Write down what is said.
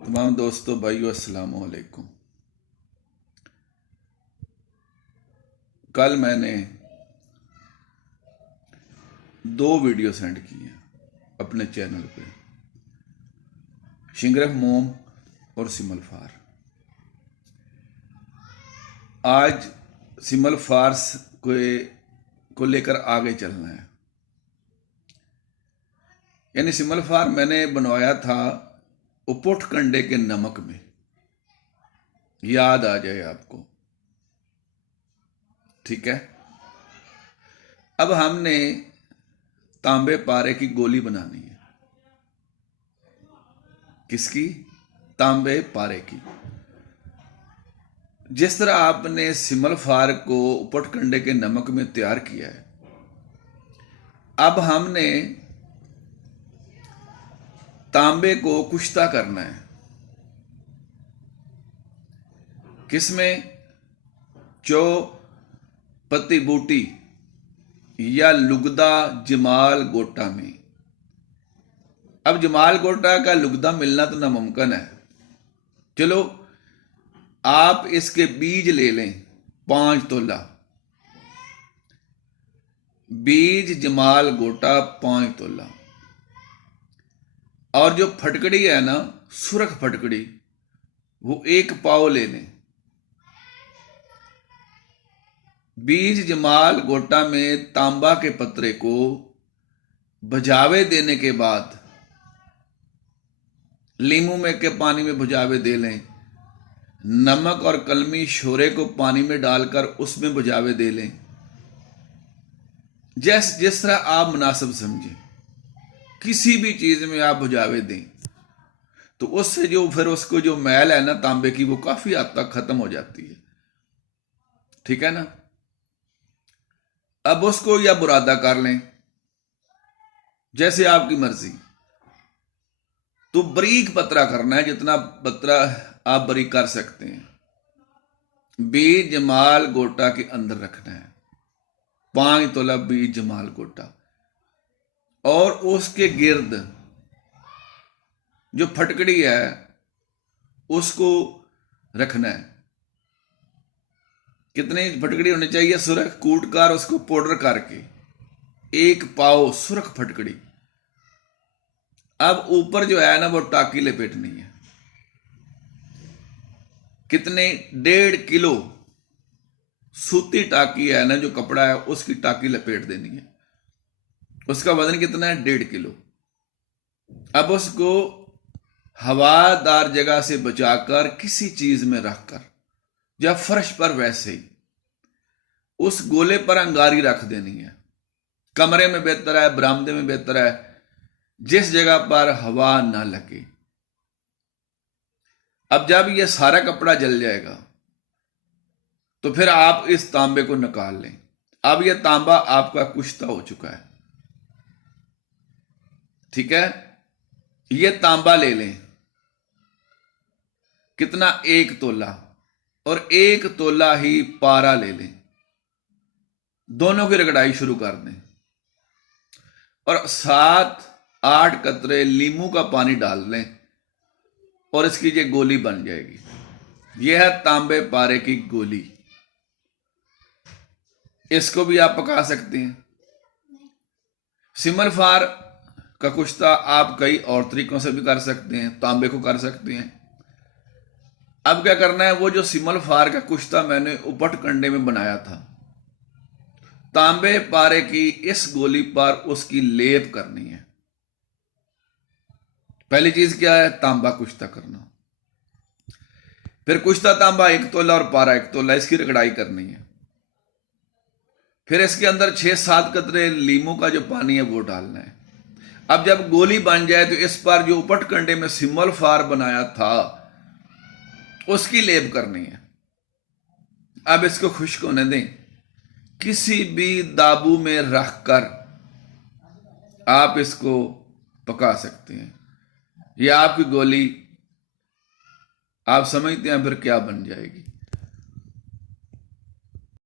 तमाम दोस्तों भाइयों अस्सलाम वालेकुम। कल मैंने दो वीडियो सेंड किए हैं अपने चैनल पे, शिंगरफ मोम और सिमल फार। आज सिमल फार्स को लेकर आगे चलना है। यानी सिमल फार मैंने बनवाया था उपुट कंडे के नमक में, याद आ जाए आपको, ठीक है। अब हमने तांबे पारे की गोली बनानी है। किसकी? तांबे पारे की। जिस तरह आपने सिमल फार को उपट कंडे के नमक में तैयार किया है, अब हमने तांबे को कुश्ता करना है। किसमें? जो पत्ती बूटी या लुगदा जमाल गोटा में। अब जमाल गोटा का लुगदा मिलना तो नामुमकिन है। चलो आप इसके बीज ले लें 5 तोला। बीज जमाल गोटा 5 तोला। और जो फटकड़ी है ना, सुरख फटकड़ी, वो 1 पाव ले लें। बीज जमाल गोटा में तांबा के पत्रे को भुजावे देने के बाद लीमू में के पानी में भुजावे दे लें। नमक और कलमी शोरे को पानी में डालकर उसमें भुजावे दे लें। जिस तरह आप मुनासिब समझें, किसी भी चीज में आप भुजावे दें तो उससे जो फिर उसको जो मैल है ना तांबे की, वो काफी हद तक खत्म हो जाती है, ठीक है ना। अब उसको या बुरादा कर लें, जैसे आपकी मर्जी। तो बारीक पतरा करना है, जितना पतरा आप बारीक कर सकते हैं। बीज जमाल गोटा के अंदर रखना है, 5 तोला बीज जमाल गोटा। और उसके गिर्द जो फटकड़ी है उसको रखना है। कितनी फटकड़ी होनी चाहिए? सुरख कूट कर उसको पाउडर करके 1 पाव सुरख फटकड़ी। अब ऊपर जो है ना वो टाकी लपेटनी है। कितने? 1.5 किलो सूती टाकी है ना, जो कपड़ा है उसकी टाकी लपेट देनी है। उसका वजन कितना है? 1.5 किलो। अब उसको हवादार जगह से बचाकर किसी चीज में रखकर, या फर्श पर वैसे ही उस गोले पर अंगारी रख देनी है। कमरे में बेहतर है, बरामदे में बेहतर है, जिस जगह पर हवा ना लगे। अब जब यह सारा कपड़ा जल जाएगा तो फिर आप इस तांबे को निकाल लें। अब यह तांबा आपका कुश्ता हो चुका है, ठीक है। यह तांबा ले लें। कितना? 1 तोला। और 1 तोला ही पारा ले लें। दोनों की रगड़ाई शुरू कर दें और 7-8 कतरे लीमू का पानी डाल लें और इसकी ये गोली बन जाएगी। यह है तांबे पारे की गोली। इसको भी आप पका सकते हैं। सिमल फार का कुश्ता आप कई और तरीकों से भी कर सकते हैं, तांबे को कर सकते हैं। अब क्या करना है? वो जो सिमल फार का कुश्ता मैंने उपट कंडे में बनाया था, तांबे पारे की इस गोली पर उसकी लेप करनी है। पहली चीज क्या है? तांबा कुश्ता करना। फिर कुश्ता तांबा 1 तोला और पारा 1 तोला, इसकी रगड़ाई करनी है। फिर इसके अंदर 6-7 कतरे लीमू का जो पानी है वो डालना है। अब जब गोली बन जाए तो इस पर जो उपट कंडे में सिमल फार बनाया था उसकी लेप करनी है। अब इसको खुश्क होने दें। किसी भी दाबू में रखकर आप इसको पका सकते हैं। यह आपकी गोली आप समझते हैं फिर क्या बन जाएगी।